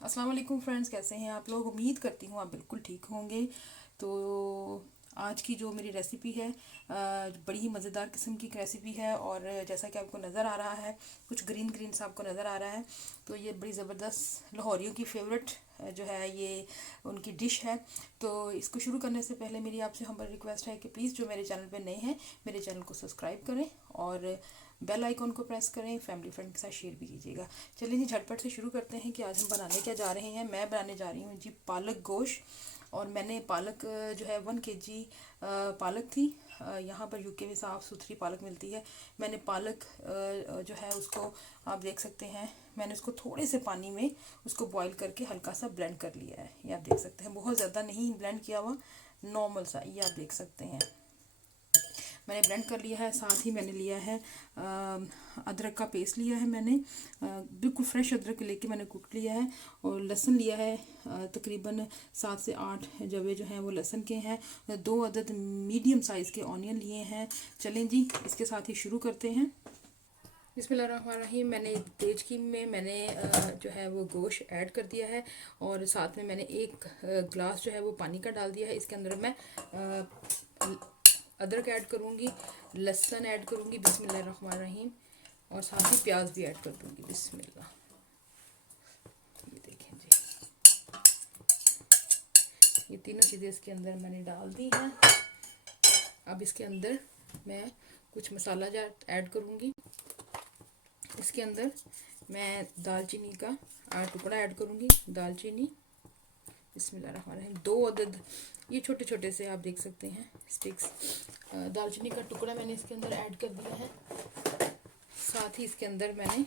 अस्सलाम वालेकुम फ्रेंड्स, कैसे हैं आप लोग। उम्मीद करती हूँ आप बिल्कुल ठीक होंगे। तो आज की जो मेरी रेसिपी है बड़ी ही मज़ेदार किस्म की रेसिपी है। और जैसा कि आपको नज़र आ रहा है, कुछ ग्रीन ग्रीन सा आपको नज़र आ रहा है, तो ये बड़ी ज़बरदस्त लाहौरियों की फेवरेट जो है ये उनकी डिश है। तो इसको शुरू करने से पहले मेरी आपसे हम्बल रिक्वेस्ट है कि प्लीज़ जो मेरे चैनल पे नए हैं, मेरे चैनल को सब्सक्राइब करें और बेल आइकॉन को प्रेस करें। फैमिली फ्रेंड के साथ शेयर भी कीजिएगा। चलिए जी, झटपट से शुरू करते हैं कि आज हम बनाने क्या जा रहे हैं। मैं बनाने जा रही हूँ जी पालक गोश्त। और मैंने पालक जो है 1 kg पालक थी। यहाँ पर यूके में साफ़ सुथरी पालक मिलती है। मैंने पालक जो है उसको आप देख सकते हैं, मैंने उसको थोड़े से पानी में उसको बॉईल करके हल्का सा ब्लेंड कर लिया है। ये आप देख सकते हैं, बहुत ज़्यादा नहीं ब्लेंड किया हुआ, नॉर्मल सा, ये आप देख सकते हैं मैंने ब्लेंड कर लिया है। साथ ही मैंने लिया है अदरक का पेस्ट लिया है। मैंने बिल्कुल फ्रेश अदरक लेके मैंने कुट लिया है। और लहसुन लिया है तकरीबन 7 से 8 जवे जो हैं वो लहसुन के हैं। 2 अदद मीडियम साइज़ के ऑनियन लिए हैं। चलें जी, इसके साथ ही शुरू करते हैं। बिस्मिल्लाहिर्रहमानिर्रहीम। मैंने देचकी में मैंने जो है वो गोश्त ऐड कर दिया है। और साथ में मैंने 1 गिलास जो है वो पानी का डाल दिया है। इसके अंदर मैं अदरक ऐड करूँगी, लहसुन ऐड करूँगी बिस्मिल्लाहिर्रहमानिर्रहीम, और साथ ही प्याज भी ऐड कर दूँगी। बिस्मिल्लाह। ये देखें जी, ये तीनों चीज़ें इसके अंदर मैंने डाल दी हैं। अब इसके अंदर मैं कुछ मसाला ऐड करूँगी। इसके अंदर मैं दालचीनी का टुकड़ा ऐड करूँगी। दालचीनी बिस्मिल्लाहिर्रहमानिर्रहीम 2 अदद, ये छोटे छोटे से आप देख सकते हैं स्टिक्स। दालचीनी का टुकड़ा मैंने इसके अंदर ऐड कर दिया है। साथ ही इसके अंदर मैंने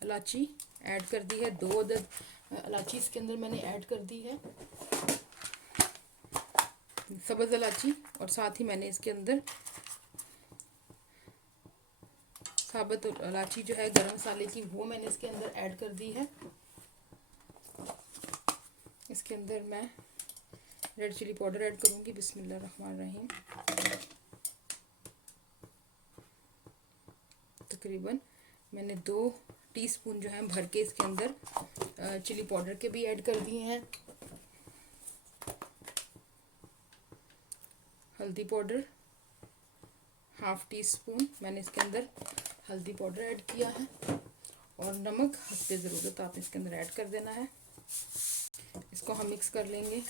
इलायची ऐड कर दी है। 2 अदद इलायची इसके अंदर मैंने ऐड कर दी है, सब्ज़ इलायची। और साथ ही मैंने इसके अंदर साबुत इलायची जो है गरम मसाले की, वो मैंने इसके अंदर ऐड कर दी है। इसके अंदर मैं रेड चिली पाउडर ऐड करूँगी बिस्मिल्लाहिर्रहमानिर्रहीम। तकरीबन मैंने 2 टीस्पून जो है भर के इसके अंदर चिली पाउडर के भी ऐड कर दिए हैं। हल्दी पाउडर ½ टीस्पून मैंने इसके अंदर हल्दी पाउडर ऐड किया है। और नमक हस्बे ज़रूरत आप इसके अंदर ऐड कर देना है। इसको हम मिक्स कर लेंगे।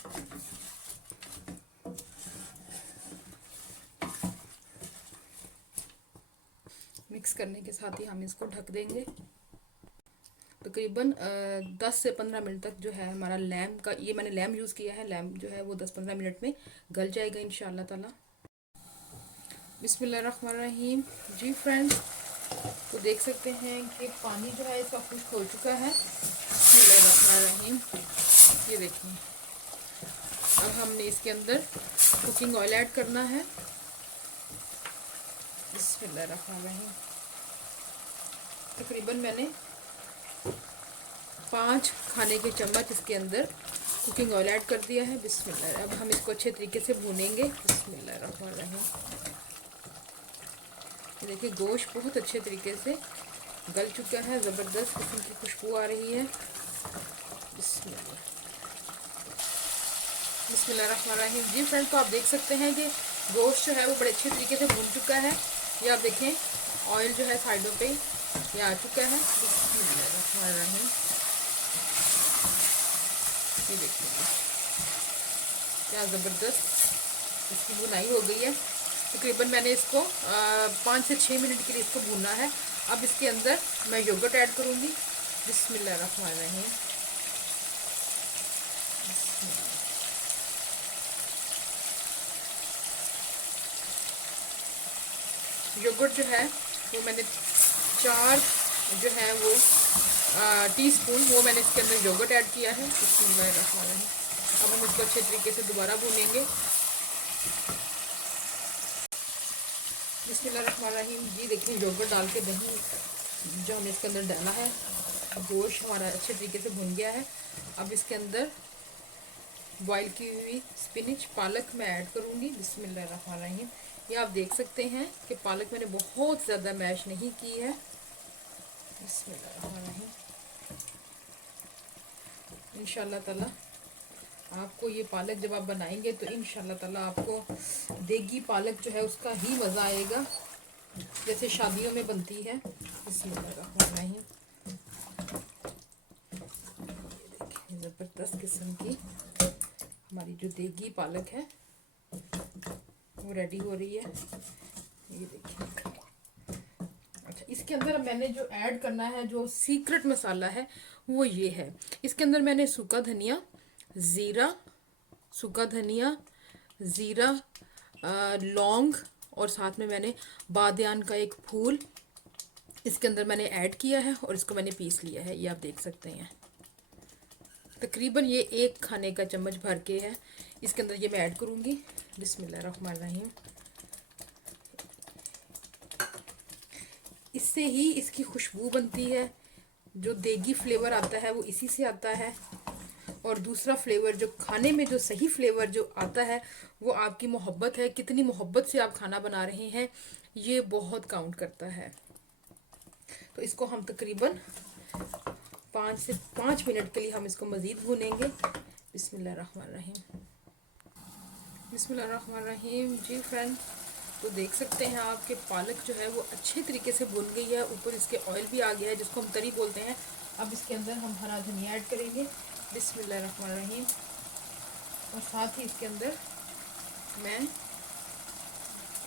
मिक्स करने के साथ ही हम इसको ढक देंगे। तकरीबन 10 से 15 मिनट तक जो है हमारा लैम का, ये मैंने लैम यूज़ किया है, लैम जो है वो 10-15 मिनट में गल जाएगा इंशाल्लाह ताला। बिस्मिल्लाहिर्रहमानिर्रहीम। जी फ्रेंड्स, तो देख सकते हैं कि पानी जो है इसका खुश्क हो चुका है। बिस्मिल्लाहिर्रहमानिर्रहीम, ये देखिए। अब हमने इसके अंदर कुकिंग ऑयल ऐड करना है। बिस्मिल्लाहिर्रहमानिर्रहीम। तकरीबन मैंने 5 खाने के चम्मच इसके अंदर कुकिंग ऑयल ऐड कर दिया है। बिस्मिल्लाह। अब हम इसको अच्छे तरीके से भूनेंगे। बिस्मिल्लाहिर्रहमानिर्रहीम। देखिए गोश्त बहुत अच्छे तरीके से गल चुका है, ज़बरदस्त किस्म की खुशबू आ रही है। बिस्मिल्लाह। बिस्मिल्लाहिर्रहमानिर्रहीम। जी फ्रेंड, तो आप देख सकते हैं कि गोश्त जो है वो बड़े अच्छे तरीके से भून चुका है। ये आप देखें, ऑयल जो है साइडों पे ये आ चुका है। बिस्मिल्लाहिर्रहमानिर्रहीम। ये देखिए क्या ज़बरदस्त इसकी बुनाई हो गई है। तकरीबन मैंने इसको 5 से 6 मिनट के लिए इसको भूनना है। अब इसके अंदर मैं योगर्ट ऐड करूँगी। बिस्मिल्लाहिर्रहमानिर्रहीम। योगर्ट जो है वो मैंने 4 जो है वो टीस्पून वो मैंने इसके अंदर योगर्ट ऐड किया है। बिस्मिल्लाहिर्रहमानिर्रहीम। अब हम इसको अच्छे तरीके से दोबारा भूनेंगे। बिस्मिल्लाहिर्रहमानिर्रहीम। जी देखिए, योगर्ट डाल के दही जो हमने इसके अंदर डाला है, गोश्त हमारा अच्छे तरीके से भुन गया है। अब इसके अंदर बॉईल की हुई स्पिनिच पालक मैं ऐड करूँगी। बिस्मिल्लाहिर्रहमानिर्रहीम। ये आप देख सकते हैं कि पालक मैंने बहुत ज़्यादा मैश नहीं की है। बिस्मिल्लाहिर्रहमानिर्रहीम। इंशाल्लाह ताला आपको ये पालक जब आप बनाएंगे तो इंशाल्लाह ताला आपको देगी पालक जो है उसका ही मज़ा आएगा, जैसे शादियों में बनती है। बिस्मिल्लाहिर्रहमानिर्रहीम। ज़बरदस्त किस्म की हमारी जो देगी पालक है वो रेडी हो रही है। ये देखिए। अच्छा, इसके अंदर मैंने जो ऐड करना है, जो सीक्रेट मसाला है वो ये है। इसके अंदर मैंने सूखा धनिया, ज़ीरा, सूखा धनिया, ज़ीरा, लौंग और साथ में मैंने बादियान का एक फूल इसके अंदर मैंने ऐड किया है और इसको मैंने पीस लिया है। ये आप देख सकते हैं। तकरीबन ये 1 खाने का चम्मच भर के है। इसके अंदर ये मैं ऐड करूँगी। बिस्मिल्लाहिर्रहमानिर्रहीम। इससे ही इसकी खुशबू बनती है। जो देगी फ्लेवर आता है वो इसी से आता है, और दूसरा फ्लेवर जो खाने में जो सही फ्लेवर जो आता है वो आपकी मोहब्बत है। कितनी मोहब्बत से आप खाना बना रहे हैं ये बहुत काउंट करता है। तो इसको हम तकरीबन 5 से 5 मिनट के लिए हम इसको मज़ीद भूनेंगे। बिस्मिल्लाहिर्रहमानिर्रहीम। बिस्मिल्लाहिर्रहमानिर्रहीम। जी फ्रेंड, तो देख सकते हैं आपके पालक जो है वो अच्छे तरीके से भुन गई है। ऊपर इसके ऑयल भी आ गया है जिसको हम तरी बोलते हैं। अब इसके अंदर हम हरा धनिया ऐड करेंगे। बिस्मिल्लाहिर्रहमानिर्रहीम। और साथ ही इसके अंदर मैं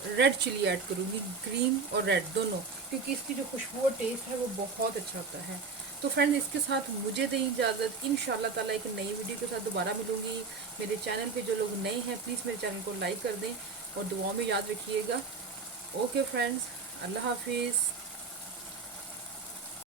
रेड चिली ऐड करूँगी, ग्रीन और रेड दोनों, क्योंकि इसकी जो खुशबू और टेस्ट है वो बहुत अच्छा होता है। तो फ्रेंड, इसके साथ मुझे दें इजाज़त। इंशाल्लाह ताला एक नई वीडियो के साथ दोबारा मिलूँगी। मेरे चैनल पे जो लोग नए हैं प्लीज़ मेरे चैनल को लाइक कर दें और दुआओं में याद रखिएगा। ओके फ्रेंड्स, अल्लाह हाफिज़।